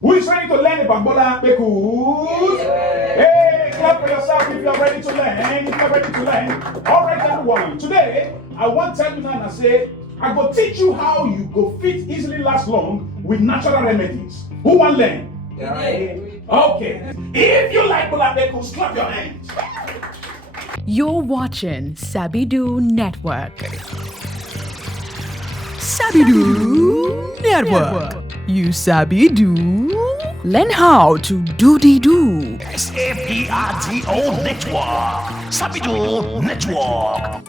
Who is ready to learn about Bola Bekus? Hey, clap for yourself if you are ready to learn. If you are ready to learn. All right, everyone. Today, I want to tell you now and say, I go teach you how you go fit easily last long with natural remedies. Who want to learn? Okay. If you like Bola Bekus, clap your hands. You're watching Sabidu Network. Sabidu Network. You sabi do? Learn how to do. SABRDO Network. Sabidu Network.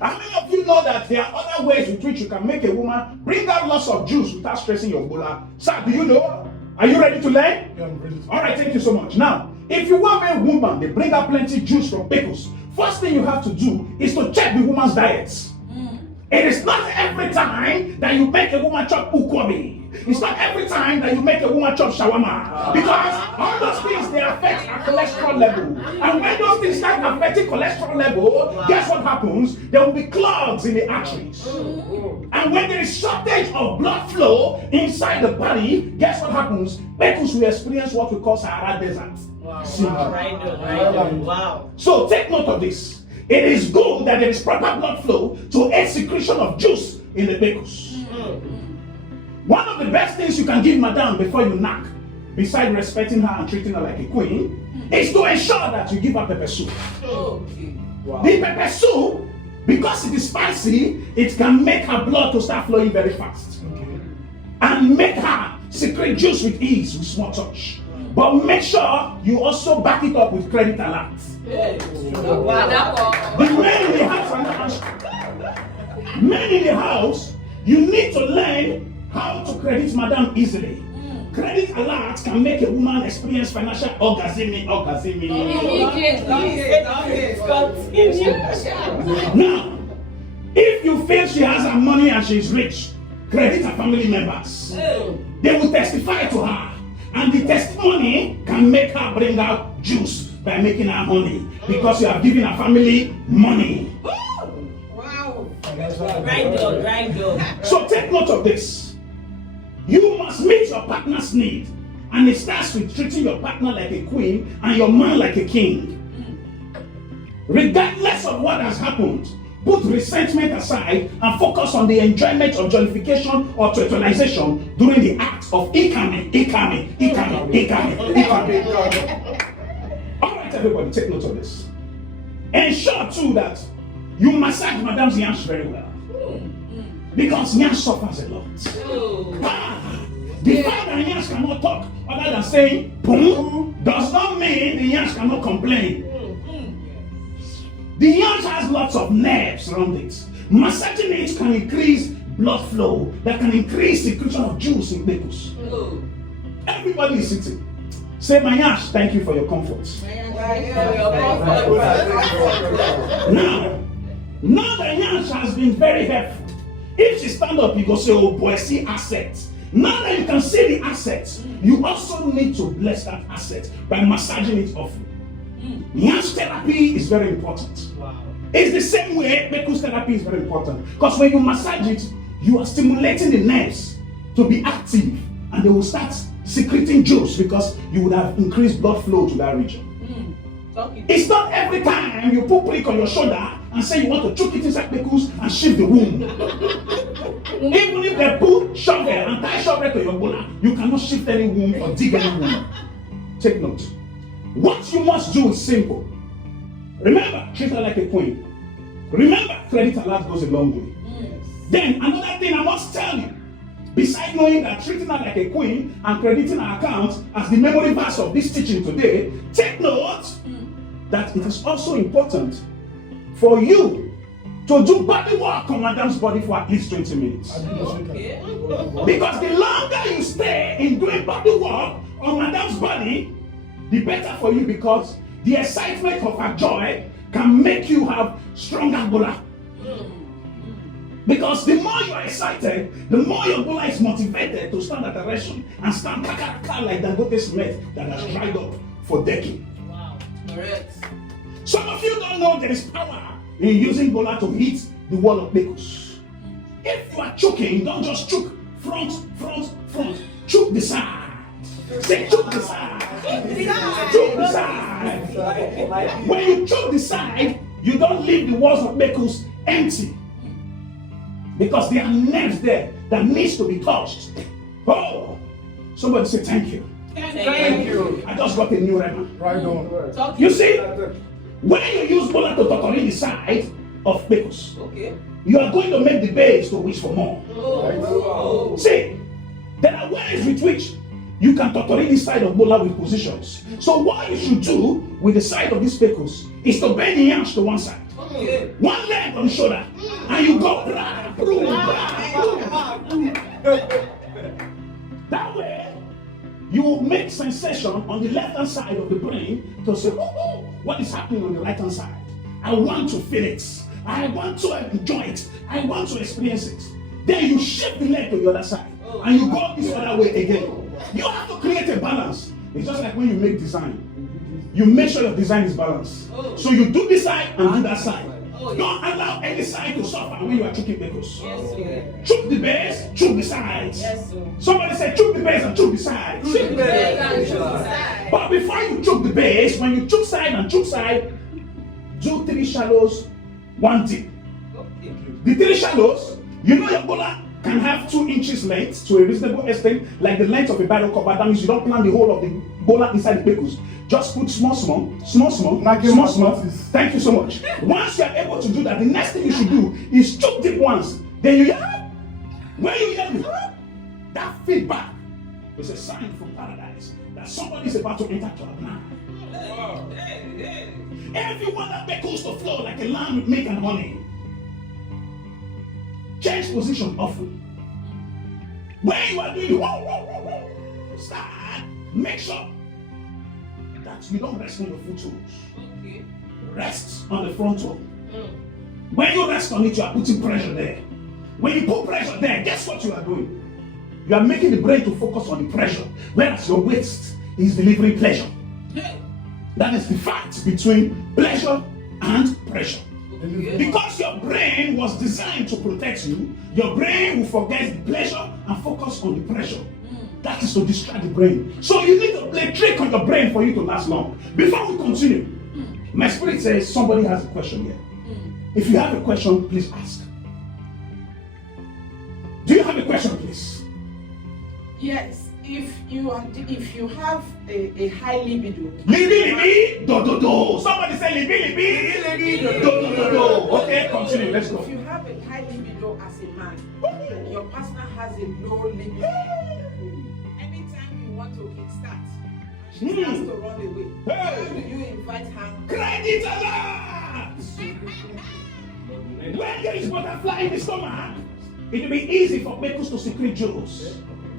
How many of you know that there are other ways with which you can make a woman bring out lots of juice without stressing your bola? Sir, do you know? Are you ready to learn? Yeah, I'm ready. All right, thank you so much. Now, if you want a woman, they bring out plenty juice from pickles. First thing you have to do is to check the woman's diets. It is not every time that you make a woman chop ukwabi. It's not every time that you make a woman chop shawarma. Because all those things, they affect our cholesterol level. And when those things start affecting cholesterol level, guess what happens? There will be clogs in the arteries. And when there is shortage of blood flow inside the body, guess what happens? Pickles will experience what we call Sahara Desert. Wow. So take note of this. It is good that there is proper blood flow to aid secretion of juice in the pickles. One of the best things you can give madam before you knack, besides respecting her and treating her like a queen, is to ensure that you give her pepper soup. Wow. The pepper soup, because it is spicy, it can make her blood to start flowing very fast. And make her secrete juice with ease with small touch. But make sure you also back it up with credit alert. The men in the house, men in the house, you need to learn how to credit madam easily. Credit alert can make a woman experience financial orgasm. Now, if you feel she has her money and she's rich, credit her family members. They will testify to her. And the testimony can make her bring out juice by making her money. Because you have given her family money. Wow. Grind on. So take note of this. You must meet your partner's need. And it starts with treating your partner like a queen and your man like a king. Regardless of what has happened, put resentment aside and focus on the enjoyment of jollification or totalization during the act of ikame. All right, everybody, take note of this. Ensure too that you massage madam's yansh very well. Because yansh suffers a lot. The fact that yansh cannot talk other than saying boom does not mean the yansh cannot complain. The yansh has lots of nerves around it. Massaging it can increase blood flow, that can increase secretion of juice in pickles. Everybody is sitting. Say, my yansh, thank you for your comfort. Now the yansh has been very helpful. If she stand up, you go say, oh boy, see assets. Now that you can see the assets, you also need to bless that asset by massaging it often. Yansh therapy is very important. Wow. It's the same way pickles therapy is very important. Because when you massage it, you are stimulating the nerves to be active and they will start secreting juice because you would have increased blood flow to that region. It's not every time you put prick on your shoulder and say you want to choke it inside pickles and shift the womb. Even if they put shovel and tie shovel to your bola, you cannot shift any womb or dig any womb. Take note. What you must do is simple. Remember, treat her like a queen. Remember, credit alert goes a long way. Then another thing I must tell you, besides knowing that treating her like a queen and crediting her account as the memory verse of this teaching today, take note that it is also important for you to do body work on madam's body for at least 20 minutes. Because the longer you stay in doing body work on madam's body, the better for you, because the excitement of her joy can make you have stronger bola. Because the more you are excited, the more your bola is motivated to stand at attention and stand like Dangote cement that has dried up for decades. Wow. Correct. Some of you don't know there is power in using bola to hit the wall of Becus. If you are choking, don't just choke front. Choke the side. Say choke the side. Choke the side. When you choke the side, you don't leave the walls of Becus empty. Because there are nerves there that needs to be touched. Oh, somebody say thank you. Thank you. I just got a new rema. Right on. You see, when you use bola to totori the side of Becus, Okay. you are going to make the base to wish for more. Oh. See, there are ways with which you can totori the side of bola with positions. So what you should do with the side of this Becus is to bend the yams to one side. Okay. One leg on the shoulder, and you go bra, bro, bra, bro. That way, you will make sensation on the left-hand side of the brain to say, oh, what is happening on the right-hand side? I want to feel it. I want to enjoy it. I want to experience it. Then you shift the leg to the other side, and you go this other way again. You have to create a balance. It's just like when you make design. You make sure your design is balanced. So you do this side and do that side. Don't allow any side to suffer when you are choking Becus. Yes, sir. Choke the base, choke the sides. Yes, sir. Somebody say choke the base and choke the sides. But before you choke the base, when you choke side and choke side, do 3 shallows, 1 deep. Okay. The 3 shallows, you know your bola can have 2 inches length to a reasonable extent, like the length of a barrel cover. That means you don't plant the whole of the bola inside the Becus. Just put small. Thank you so much. Once you are able to do that, the next thing you should do is choke deep once. Then you yell. When you yell, that feedback is a sign from paradise that somebody is about to enter club now. If you want that Becus to flow like a lamb with milk and honey, change position often. When you are doing start, make sure that you don't rest on your foot toes. Okay. Rest on the front toe. When you rest on it, you are putting pressure there. When you put pressure there, guess what you are doing? You are making the brain to focus on the pressure, whereas your waist is delivering pleasure. That is the fact between pleasure and pressure. Because your brain was designed to protect you, your brain will forget the pleasure and focus on the pressure. That is to distract the brain. So you need to play a trick on your brain for you to last long. Before we continue, my spirit says somebody has a question here. If you have a question, please ask. Do you have a question, please? Yes, if you have a high libido. Libi, do. Somebody say libi, do. Okay, continue. Let's go. If you have a high libido as a man, and your partner has a low libido, anytime you want to kickstart, she starts to run away. How do you invite her? Credit alert! When there is butterfly in the stomach, it will be easy for Becus to secrete juice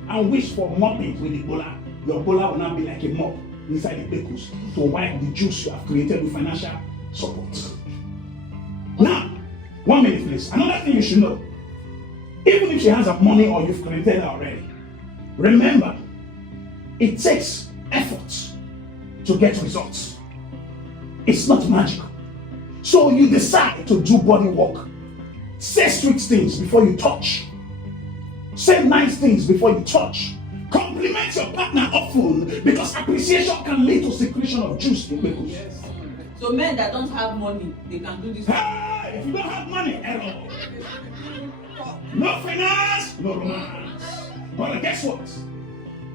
and wish for mopping with the bola. Your bola will now be like a mop inside the Becus to wipe the juice you have created with financial support. Now, 1 minute please. Another thing you should know, even if she has money or you've created her already, remember, it takes effort to get results. It's not magic. So you decide to do body work. Say sweet things before you touch. Say nice things before you touch. Compliment your partner often because appreciation can lead to secretion of juice in Becus. Yes. So men that don't have money, they can do this. Hey, if you don't have money, error. No finance, no romance. But guess what?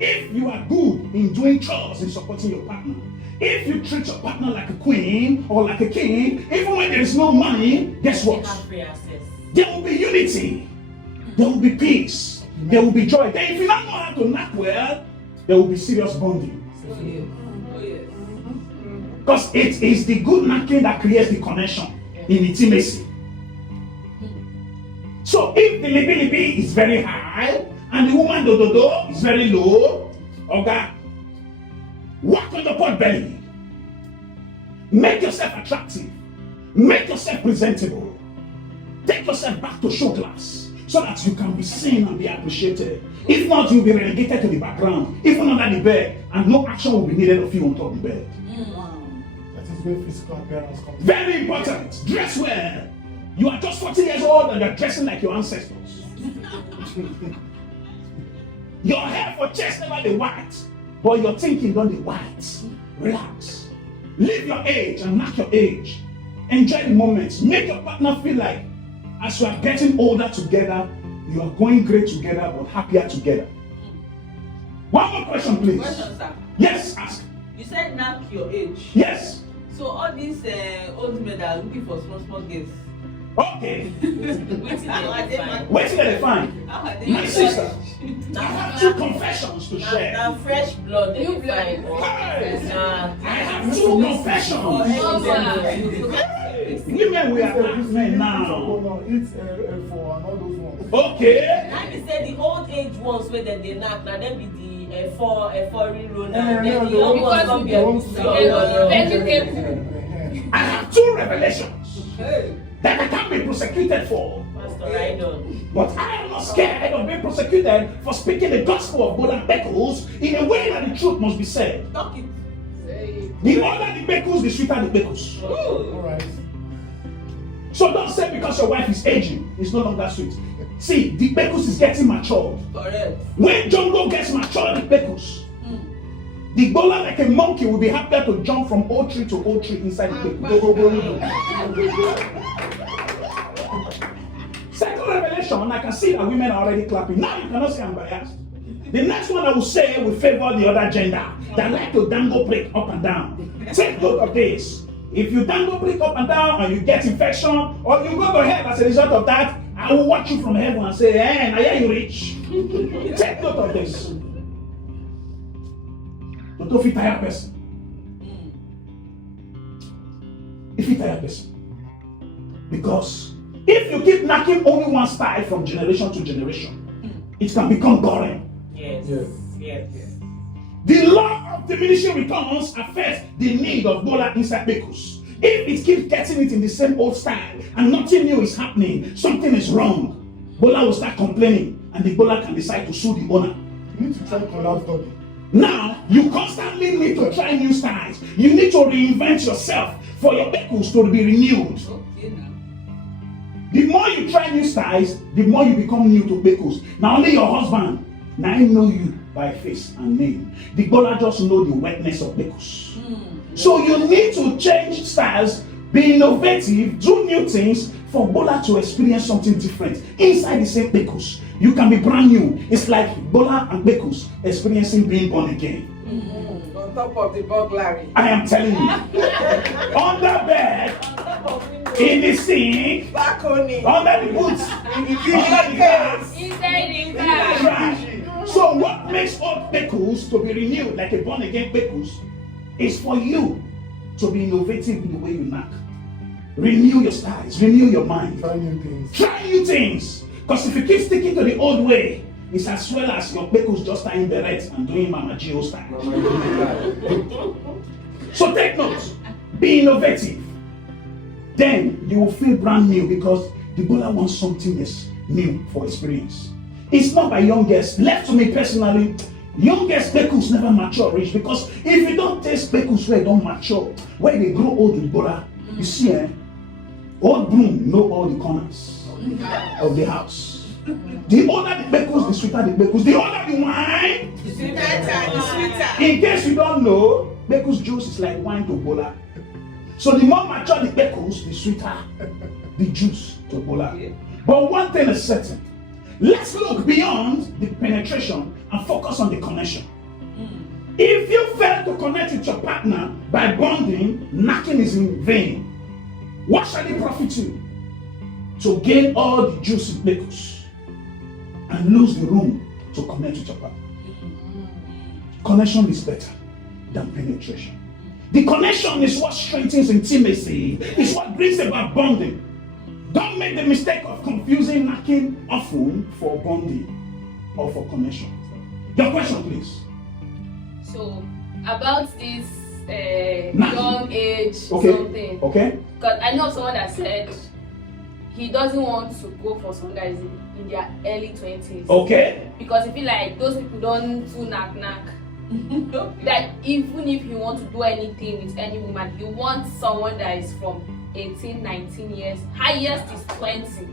If you are good in doing chores and supporting your partner, if you treat your partner like a queen or like a king, even when there is no money, guess what? There will be unity. There will be peace. There will be joy. Then if you don't know how to knack well, there will be serious bonding. Because it is the good knacking that creates the connection in intimacy. So if the libi is very high and the woman do is very low, okay, work on the pot belly. Make yourself attractive. Make yourself presentable. Take yourself back to show class so that you can be seen and be appreciated. If not, you'll be relegated to the background, even under the bed, and no action will be needed of you on top of the bed. where physical appearance comes. Very important. Dress well. You are just 40 years old and you're dressing like your ancestors. Your hair for chest never the white, but your thinking don't the white. Relax. Live your age and mark your age. Enjoy the moments. Make your partner feel like as you are getting older together, you are going great together, but happier together. One more question, please. Question, sir. Yes, ask. You said knack your age. Yes. So all these old men that are looking for small girls. Okay. How are they man? Wait till they find. How are they? My sister, I have two confessions to share. Now fresh blood. They New will blood. find. Hey! Uh, I have two confessions. Women, we are black men now. It's for and all those ones. Okay. Now you say the old age ones where they knack, now then be the foreign roller. Yeah, Then the the young ones ones with come the here. vegetable. I have two revelations Hey, that I can't be prosecuted for. Pastor, I know. But I am not scared of being prosecuted for speaking the gospel of God and Beckles in a way that the truth must be said. Talk it. The older the Beckles, the sweeter the Beckles. Alright. So don't say because your wife is aging, it's no longer sweet. See, the Beckles is getting matured. Correct. When Jungle gets matured, the Beckles. The bowler like a monkey will be happier to jump from old tree to old tree inside the Beckles. Second revelation, I can see that women are already clapping. Now you cannot say I'm biased. The next one I will say will favor the other gender that like to dangle break up and down. Take note of this. If you dangle break up and down and you get infection or you go to hell as a result of that, I will watch you from heaven and say, hey, now you rich. Take note of this. Don't fit tired person. If you tired person. Because if you keep knocking only one style from generation to generation, it can become boring. Yes. Yes. Yes. Yes. The law of diminishing returns affects the need of bola inside Beckles. If it keeps getting it in the same old style and nothing new is happening, something is wrong. Bola will start complaining and the bola can decide to sue the owner. You need to try collapse body. Now, you constantly need to try new styles. You need to reinvent yourself for your Beckles to be renewed. Okay now. The more you try new styles, the more you become new to Beckles. Now only your husband, now I know you by face and name. The bola just know the wetness of Beckles. So you need to change styles, be innovative, do new things for bola to experience something different inside the same Beckles. You can be brand new. It's like bola and Beckles experiencing being born again. On top of the burglary. I am telling you. On the bed, On top of window. in the sink, Balcony. under the boots, under the glass. Inside the car. Right. So what makes old Beckles to be renewed like a born again Beckles is for you to be innovative in the way you knock. Renew your styles, renew your mind. Try new things. Try new things. Because if you keep sticking to the old way, it's as well as your Beckles just tying beret and doing Mama Geo style. So take note, be innovative. Then you will feel brand new because the bola wants something that's new for experience. It's not by young girls. Left to me personally, young girls' Beckles never mature rich because if you don't taste Beckles where they don't mature, where they grow old with bola, you see, old broom know all the corners of the house. The older the Beckles, the sweeter the Beckles. The older the wine. The sweeter. In case you don't know, Beckles juice is like wine to bola. So the more mature the Beckles, the sweeter the juice to bola. But one thing is certain. Let's look beyond the penetration and focus on the connection. If you fail to connect with your partner by bonding, knocking is in vain. What shall it profit you? To gain all the juice in Beckles and lose the room to connect with your partner. Connection is better than penetration. The connection is what strengthens intimacy. It's what brings about bonding. Don't make the mistake of confusing knocking often for bonding or for connection. Your question, please. So, about this Knacking. young age Okay. something. Okay? Because I know someone that said he doesn't want to go for some guys in their early 20s. Okay? Because he feel like those people don't too knack. That even if you want to do anything with any woman, you want someone that is from 18, 19 years. Highest is 20.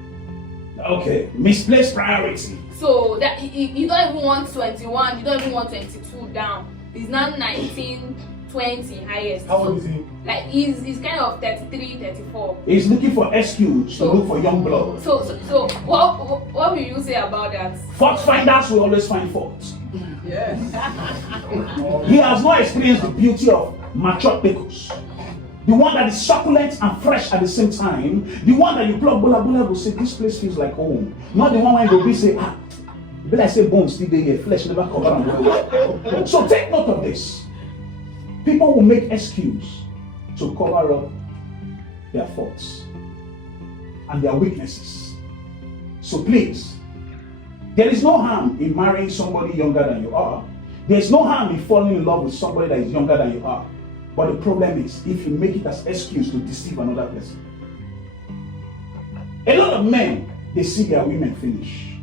Okay, misplaced priority. So that you don't even want 21, you don't even want 22 down. It's not 19, 20 highest. How old is he? Like he's kind of 33, 34. He's looking for excuse to look for young blood. So what will you say about that? Fault finders will always find faults. Yes. He has not experienced the beauty of mature pickles. The one that is succulent and fresh at the same time. The one that you plug bola will say, this place feels like home. Not the one where you go be say, but I say bones still there, flesh never cover am. So take note of this. People will make excuse to cover up their faults and their weaknesses. So please, there is no harm in marrying somebody younger than you are. There is no harm in falling in love with somebody that is younger than you are. But the problem is if you make it as excuse to deceive another person. A lot of men, they see their women finish.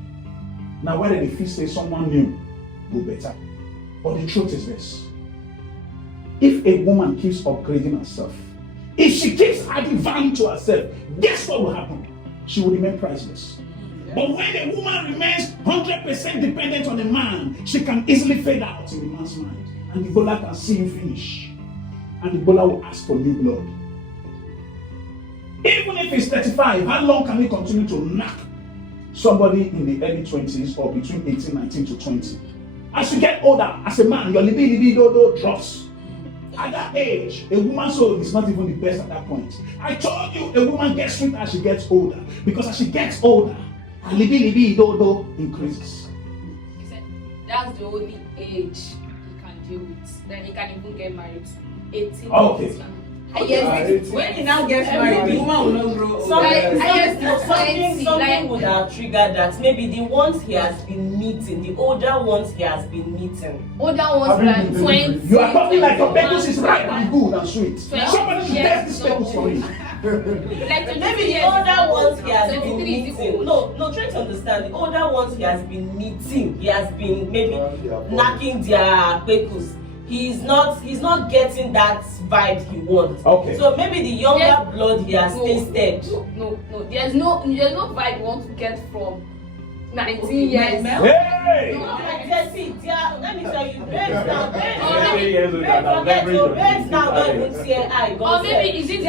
Now whether they feel say someone new go better. But the truth is this. If a woman keeps upgrading herself, if she keeps adding value to herself, guess what will happen? She will remain priceless. Yes. But when a woman remains 100% dependent on a man, she can easily fade out in the man's mind. And the Bola can see you finish. And the Bola will ask for new blood. Even if he's 35, how long can he continue to knock somebody in the early 20s or between 18, 19 to 20? As you get older, as a man, your libido drops. At that age, a woman's soul is not even the best at that point. I told you a woman gets sweet as she gets older. Because as she gets older, her libido increases. He said that's the only age he can deal with. Then he can even get married to 18. Okay. When he now gets married, the woman will not grow old. Something would have triggered that. Maybe the ones he has been meeting, the older ones he has been meeting. Older ones like 20. You are talking like your pickles is ripe and good and sweet. Somebody should test this pickles for you. Like maybe the older ones he has been meeting. No, try to understand. The older ones he has been meeting, he has been maybe knocking their pickles. He's not getting that vibe he wants. Okay. So maybe the younger blood he has tasted. No. There's no vibe you want to get from 19 years. Hey! No, let me tell you, babes now don't even see an eye. Or maybe is it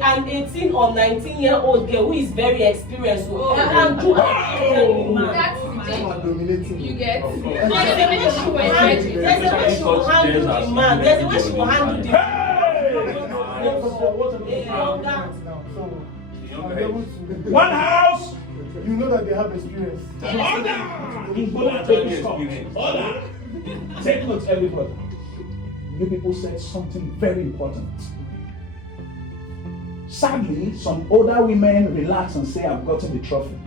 an 18 or 19-year-old girl who is very experienced and do that's you get. There's a way she will handle the man. There's a way she will handle the one house. You know that they have experience. Order. Take notes, everybody. You people said something very important. Sadly, some older women relax and say, I've gotten the trophy.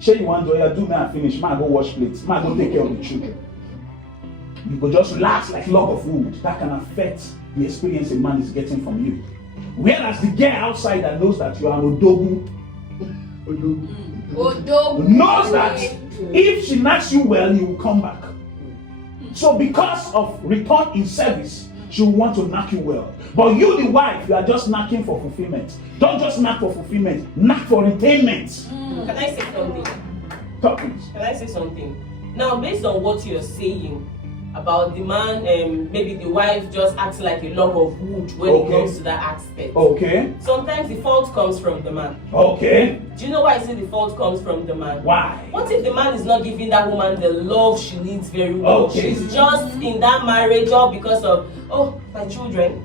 Say you want to do me and finish, man, go wash plates, man, go take care of the children. You go just relax like log of wood. That can affect the experience a man is getting from you. Whereas the girl outside that knows that you are an odogu, knows that if she knocks you well, you will come back. So because of return in service, she will want to knock you well. But you, the wife, you are just knocking for fulfillment. Don't just knock for fulfillment, knock for retainment. Can I say something? Talk, please. Can I say something? Now, based on what you're saying about the man, maybe the wife just acts like a log of wood when it comes to that aspect. Okay. Sometimes the fault comes from the man. Okay. Do you know why I say the fault comes from the man? Why? What if the man is not giving that woman the love she needs very well? Okay. She's just in that marriage all because of, my children.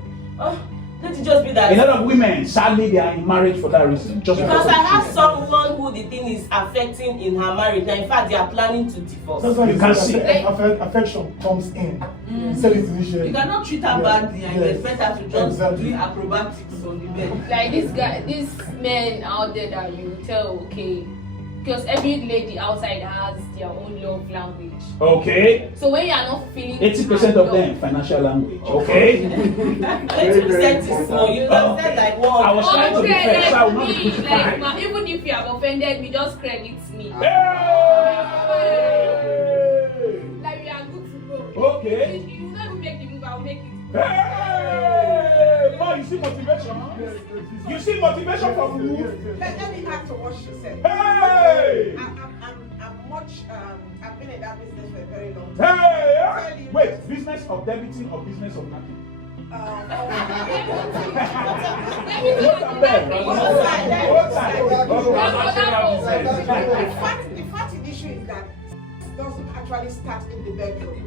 Let it just be that. A lot of women, sadly, they are in marriage for that reason. Just because I have someone who the thing is affecting in her marriage. Now, in fact, they are planning to divorce. That's why you can see affection comes in. Instead of initially. You cannot treat her badly and expect her to just do acrobatics on the bed. Like these men out there that you tell, okay, because every lady outside has their own love language. Okay. So when you are not feeling 80% of them financial language. Okay. 80% is small. You understand like what? I was trying to be fair, so I will not be like, even if you have offended me, just credit me. Hey! Like Okay. You never make the move, I'll make it. Hey! Boy, you see motivation, huh? You see motivation from who? Let me add to what she said. Hey! I've been in that business for a very long Hey! time. Wait, business of debiting or business of nothing? Both The fact in the issue is that it doesn't actually start in the bedroom.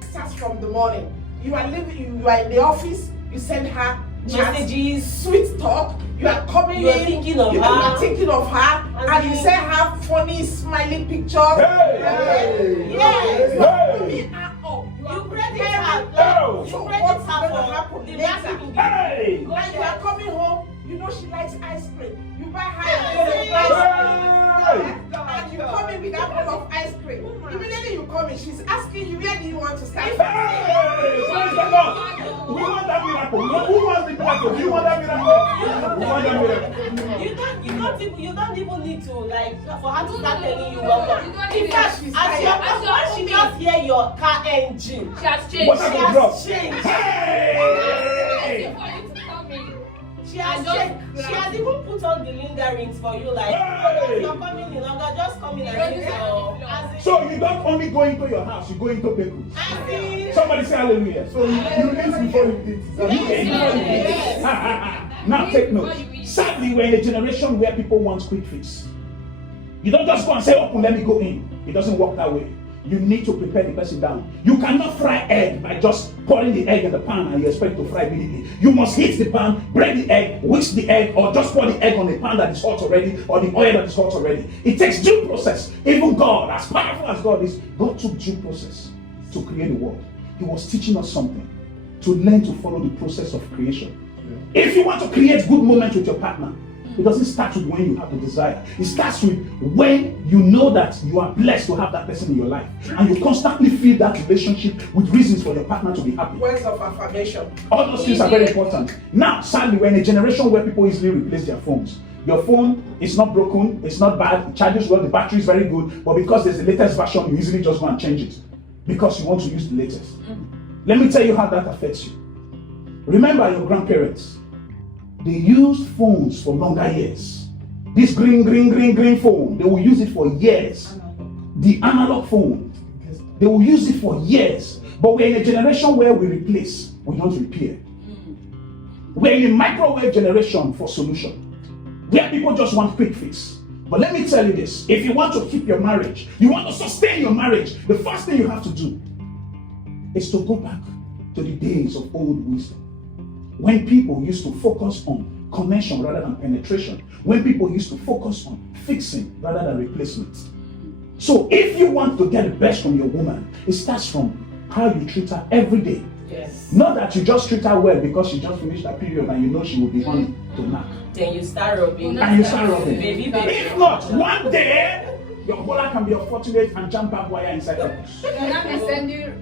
It starts from the morning. You are in the office, you send her messages, sweet talk, you are coming you are in, thinking of you her. are thinking of her, and you send her funny, smiling pictures. Hey! Yes, you are pulling her up. You credit her. Oh! You So credit what's her gonna for happen the later? marketing. Hey! When you are coming home, you know she likes ice cream. You buy her Hey! and you come in with that bowl of ice cream. Immediately you come in, she's asking you, where do you want to start? Hey! Praise the Lord! We want that miracle. Who wants the miracle? Do you want that miracle? We want that miracle. You don't even need to like for her to start telling you welcome. In fact, as she just hear your car engine, She has changed. What's she up? Drop. has changed. Hey! For you to tell me. She has even put on the lingerings for you, like Hey! you're coming in, I'm just coming and take your. So you don't only go into your house, you go into Beku. Somebody say hallelujah. So you eat before you eat. You eat before you eat. Now take note. Sadly, we're in a generation where people want quick fix. You don't just go and say, open, let me go in. It doesn't work that way. You need to prepare the person down. You cannot fry egg by just pouring the egg in the pan and you expect to fry immediately. You must heat the pan, break the egg, whisk the egg, or just pour the egg on the pan that is hot already, or the oil that is hot already. It takes due process. Even God, as powerful as God is, God took due process to create the world. He was teaching us something, to learn to follow the process of creation. If you want to create good moments with your partner, it doesn't start with when you have the desire. It starts with when you know that you are blessed to have that person in your life. And you constantly feel that relationship with reasons for your partner to be happy. Words of affirmation. All those things are very important. Now, sadly, we're in a generation where people easily replace their phones. Your phone is not broken, it's not bad, it charges well, the battery is very good, but because there's the latest version, you easily just go and change it because you want to use the latest. Let me tell you how that affects you. Remember your grandparents. They used phones for longer years. This green phone, they will use it for years. The analog phone, they will use it for years. But we're in a generation where we replace, we don't repair. We're in a microwave generation for solution, where people just want quick fix. But let me tell you this, if you want to keep your marriage, you want to sustain your marriage, the first thing you have to do is to go back to the days of old wisdom. When people used to focus on connection rather than penetration. When people used to focus on fixing rather than replacement. So if you want to get the best from your woman, it starts from how you treat her every day. Yes. Not that you just treat her well because she just finished her period and you know she will be on to Knack. Then you start rubbing. And you start rubbing. Baby. If not, one day, your bola can be unfortunate and jump up wire inside her. You're not gonna send you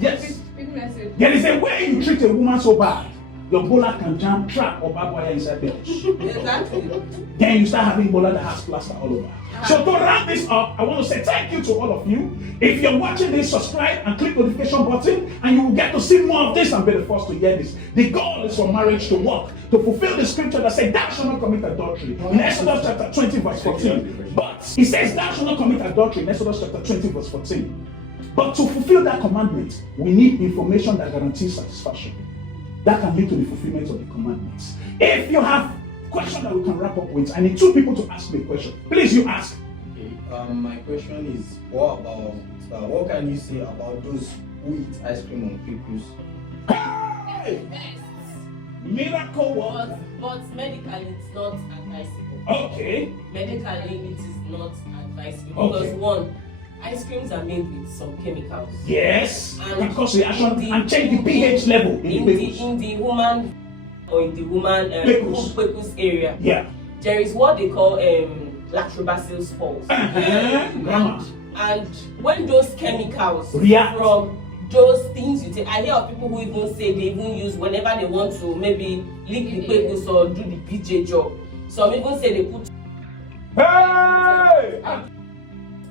Yes. big message. There is a way you treat a woman so bad, your bola can jam, trap, or barbed wire inside the bush. Exactly. Then you start having bola that has plaster all over. So to wrap this up, I want to say thank you to all of you. If you're watching this, subscribe and click the notification button, and you will get to see more of this and be the first to hear this. The goal is for marriage to work, to fulfill the scripture that says, thou shalt not commit adultery. In Exodus chapter 20, verse 14. But it says, thou shalt not commit adultery in Exodus chapter 20, verse 14. But to fulfill that commandment, we need information that guarantees satisfaction. That can lead to the fulfillment of the commandments. If you have question that we can wrap up with, I need two people to ask me a question. Please, you ask. Okay. My question is, what can you say about those who eat ice cream on people's? Hey! Miracle what? But medically, it's not advisable. Okay. Medically, it is not advisable Okay. because one, ice creams are made with some chemicals. Yes. And Can cause reaction in the- and change the pH level in the pickles. in the woman or in the woman Pickles. pickles area. Yeah. There is what they call lactobacillus spores. Grandma. And when those chemicals React. from those things you take, I hear of people who even say they even use whenever they want to maybe lick the pickles or do the PJ job. Some even say they put Hey!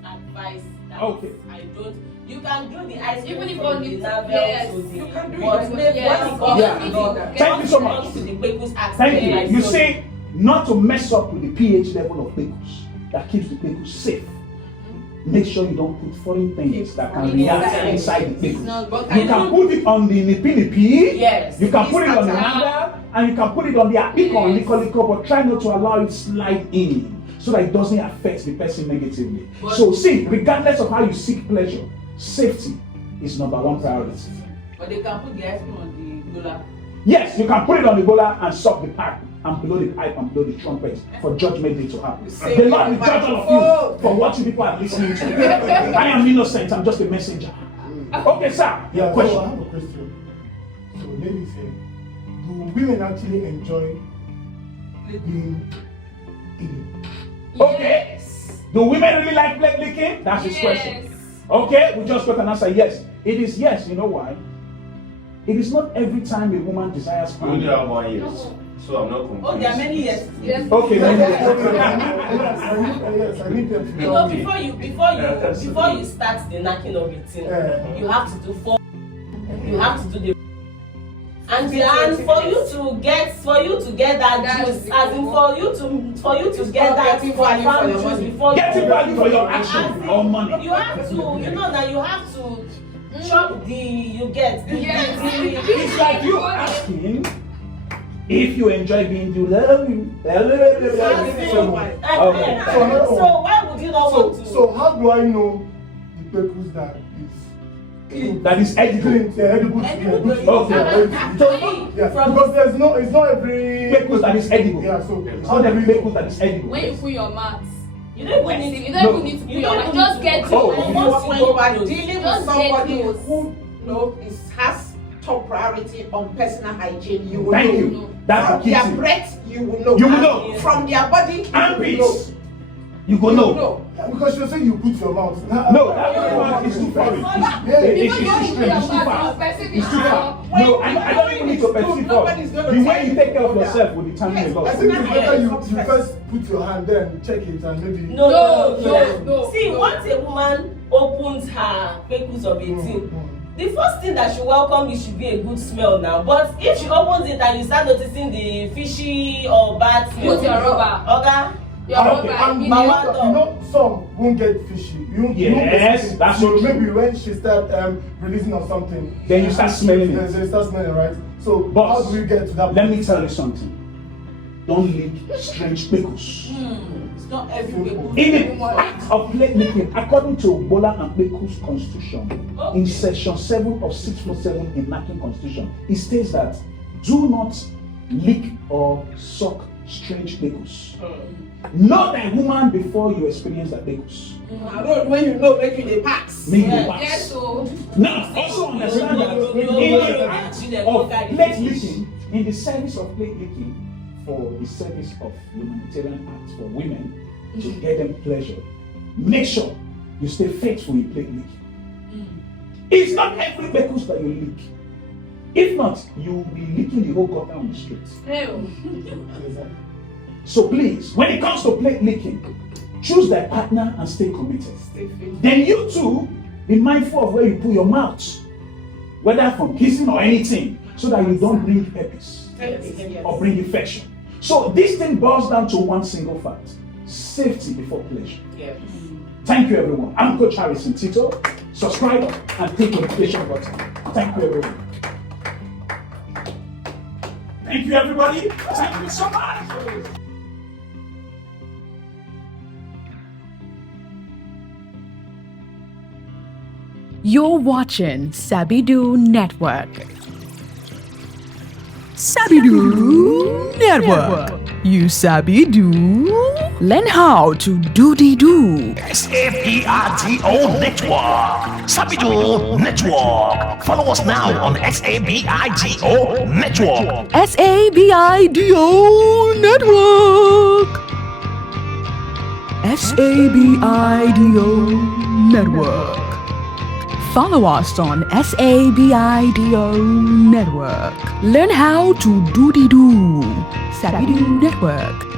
advice Okay. I don't. You can do the ice cream Even if from on the it, navel yes. to the. You can do it. But maybe Yes. when it comes Yeah. to the, Thank you so much. To the Kwekus aspect, Thank you. I You don't- say not to mess up with the pH level of Kwekus that keeps the Kwekus safe. Make sure you don't put foreign things that can react inside the Kwekus. You can put it on the nipi. Yes. You can put it on the navel, and you can put it on the apicon, liko, but try not to allow it slide in so that it doesn't affect the person negatively. So see, regardless of how you seek pleasure, safety is number one priority. But they can put the ice cream on the dollar. Yes, you can put it on the bowler and suck the pipe and blow the pipe and blow the trumpet for judgment day to happen. The Lord will judge all of you for what you people are listening to. I am innocent, I'm just a messenger. Okay, sir, your Yeah, so I question. have a question. So, ladies here, do women actually enjoy being eaten? Okay. Do women really like plate licking? That's his question. Okay, we just got an answer. Yes. It is yes. You know why? It is not every time a woman desires We only pounding. have 1 year, so I'm not confused. Oh, there are many years. Yes. Okay, Yes, I need them to You know, tell me. before you start the knacking of it, you have to do 4. You have to do the. And for you to get that juice, as in for you to get that Getting value for your money. before getting you value for your action or money. you have to, you know that you have to chop the It's like you asking if you enjoy being you love you. So why would you not want to? So how do I know the purpose that is That is edible. edible? Okay. Yeah, because there's no, it's not every Pecus that is edible. Yeah, so It's how not do every we pecus that is edible. When you put your mouth, You don't even need you don't even need to put your mouth. Just get it. Oh. Once you are dealing with Just somebody get it. who has top priority on personal hygiene, you will Thank know. you. That's From the key their thing. breath, you will know. You will know. From their body, you will know. Armpits. You go You will know. know. Because you're saying you put your mouth. No, that one is too far. It's too strange. It's too far. It's too far. No, I don't even need to perceive Nobody's God. gonna The tell way you you. take care of yourself will determine a I lot. think it's better you first put your hand, then check it, and maybe. No. See, once a woman opens her pecus of 18, the first thing that she welcomes it should be a good smell now. But if she opens it and you start noticing the fishy or bad smell, Put your rubber. Oga, Your Okay, rubber. and Mama you know, some won't get fishy. You won't Yes, get that's so true. maybe when she start releasing or something, Then you start smelling it. Then you start smelling, right? So Boss, how do we get to that? Let me tell you something. Don't lick strange pecus. It's not every people. In the act of plate licking, according to Bola and Pecus Constitution, in section 7 of 647 in Knacking Constitution, it states that do not lick or suck strange pecus. Know thy woman before you experience that pecus. When you know, make you the packs. Make the Yes, wax. so. Now, also understand that in the act of plate licking, in the service of plate licking, for the service of humanitarian acts for women to get them pleasure, make sure you stay faithful in plate licking. It's not every pecus that you lick. If not, you will be licking the whole gutter on the street. So please, when it comes to plate licking, choose thy partner and stay committed. Then you too, be mindful of where you put your mouth, whether from kissing or anything, so that you don't bring herpes or bring infection. So this thing boils down to one single fact: safety before pleasure. Thank you, everyone. I'm Coach Harrison Tito. Subscribe and click the notification button. Thank you, everyone. Thank you, everybody. Thank you so much. You're watching Sabidu Network. Sabidu Network. You Sabidu? Learn how to do. SABIDO Network. Sabido Network. Follow us now on SABIDO Network. SABIDO Network. SABIDO Network. Follow us on SABIDO Network. Learn how to do. Sabidu Network.